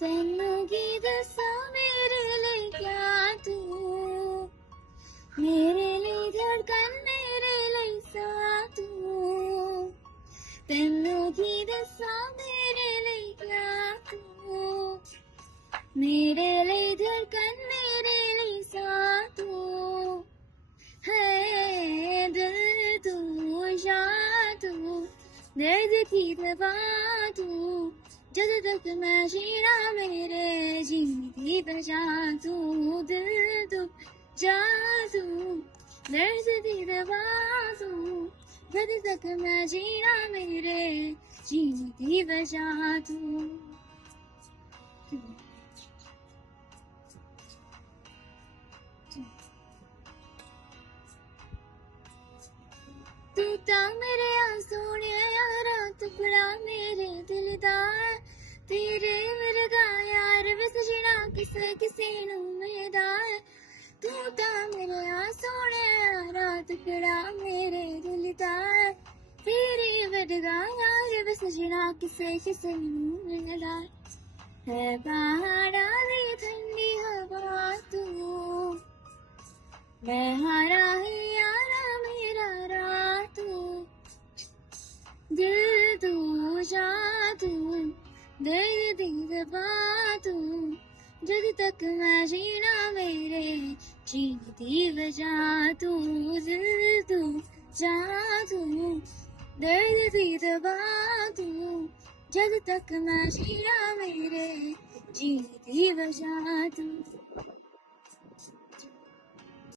ਤੈਨੂੰ ਕੀ ਦੱਸਾਂ ਮੇਰੇ ਲਈ ਕਿਆ ਤੂੰ ਮੇਰੇ ਲਈ ਧੜਕਨ ਮੇਰੇ ਲਈ ਸਾਹ ਤੂੰ ਤੈਨੂੰ ਕੀ ਦੱਸਾਂ ਮੇਰੇ ਲਈ ਕਿਆ ਤੂੰ मेरे लिए धड़कन मेरे लिए साथ तू है दिल तू शान तू दर्द की दवा तू जब तक मैं जीना मेरे जीने की पहचान तू दिल तू जा तू दर्द की दवा तू जब तक मैं जीना मेरे जीने की पहचान तू तू तां मेरे सोने यारा टुकड़ा मेरे दिल दा तेरे वर्गा यार विसजना किसे किसे नू मिलदा तू तां मेरे सोने यारा टुकड़ा मेरे दिल दा तेरे वर्गा यार विसजना किसे किसे नू मिलदा है पहाड़ा दी ठंडी हवा तू मैं हारा है यारा मेरा रात दिल तू जा तू दर्द दी दबा तू जब तक मैं जीना मेरे जीने दी वजह तू दिल तू जा तू दर्द दी दबा तू जब तक मैं जीना मेरे जीने दी वजह तू